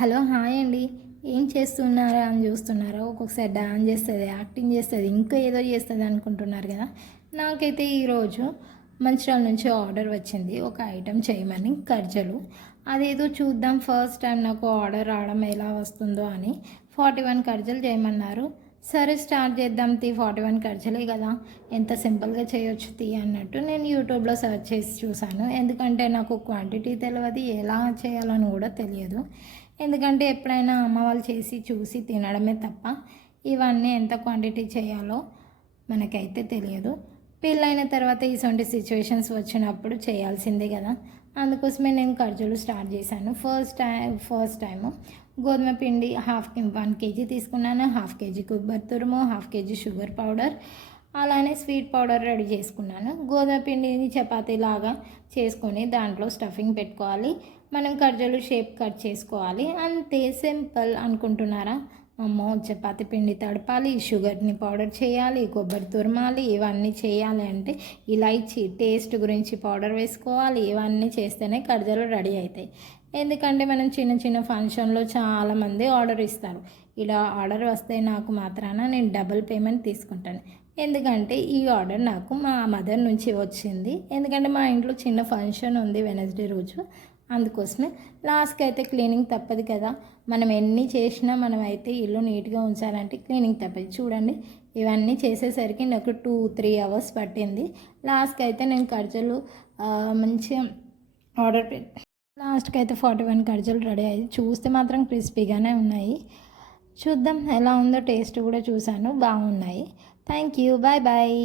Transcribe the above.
Hello hi అండి. ఏం చేస్తున్నారా అని చూస్తున్నారా? ఒక్కొక్కసారి డాన్స్ చేస్తుంది, యాక్టింగ్ చేస్తుంది, ఇంకా ఏదో చేస్తుంది అనుకుంటున్నారు కదా. నాకైతే ఈరోజు మంచిర్యాల నుంచి ఆర్డర్ వచ్చింది ఒక ఐటెం చేయమని, కర్జలు. అదేదో చూద్దాం ఫస్ట్ టైం నాకు ఆర్డర్ రావడం ఎలా వస్తుందో అని 41 కర్జలు చేయమన్నారు. సరే స్టార్ట్ చేద్దాం తీ, 41 కర్జలే కదా, ఎంత సింపుల్గా చేయొచ్చు తీ అన్నట్టు నేను యూట్యూబ్లో సెర్చ్ చేసి చూశాను. ఎందుకంటే నాకు క్వాంటిటీ తెలియదు, ఎలా చేయాలని కూడా తెలియదు. ఎందుకంటే ఎప్పుడైనా అమ్మ వాళ్ళు చేసి చూసి తినడమే తప్ప ఇవన్నీ ఎంత క్వాంటిటీ చేయాలో మనకైతే తెలియదు. పెళ్ళైన తర్వాత ఇటువంటి సిచ్యువేషన్స్ వచ్చినప్పుడు చేయాల్సిందే కదా. అందుకోసమే నేను ఖర్జులు స్టార్ట్ చేశాను. ఫస్ట్ టైము గోధుమ పిండి 1 కేజీ తీసుకున్నాను. 1/2 కేజీ కొబ్బరి తురుము, 1/2 కేజీ షుగర్ పౌడర్, అలానే స్వీట్ పౌడర్ రెడీ చేసుకున్నాను. గోధుమ పిండిని చపాతీలాగా చేసుకొని దాంట్లో స్టఫింగ్ పెట్టుకోవాలి. మనం ఖర్జలు షేప్ కట్ చేసుకోవాలి. అంతే, సింపుల్ అనుకుంటున్నారా? అమ్మో, చపాతీ పిండి తడపాలి, షుగర్ని పౌడర్ చేయాలి, కొబ్బరి తురమాలి, ఇవన్నీ చేయాలి అంటే ఇలాచి టేస్ట్ గురించి పౌడర్ వేసుకోవాలి. ఇవన్నీ చేస్తేనే ఖర్జలు రెడీ అవుతాయి. ఎందుకంటే మనం చిన్న చిన్న ఫంక్షన్లో చాలామంది ఆర్డర్ ఇస్తారు. ఇలా ఆర్డర్ వస్తే నాకు మాత్రాన నేను డబుల్ పేమెంట్ తీసుకుంటాను. ఎందుకంటే ఈ ఆర్డర్ నాకు మా మదర్ నుంచి వచ్చింది. ఎందుకంటే మా ఇంట్లో చిన్న ఫంక్షన్ ఉంది వెనస్డే రోజు. అందుకోసమే లాస్ట్కి అయితే క్లీనింగ్ తప్పదు కదా. మనం ఎన్ని చేసినా మనం అయితే ఇల్లు నీట్గా ఉంచాలంటే క్లీనింగ్ తప్పదు. చూడండి, ఇవన్నీ చేసేసరికి నాకు 2-3 అవర్స్ పట్టింది. లాస్ట్కి అయితే నేను ఖర్జలు మంచిగా ఆర్డర్ పెట్టి లాస్ట్కి అయితే 41 ఖర్జలు రెడీ అయ్యి చూస్తే మాత్రం క్రిస్పీగానే ఉన్నాయి. చూద్దాం ఎలా ఉందో. టేస్ట్ కూడా చూశాను, బాగున్నాయి. Thank you, bye bye.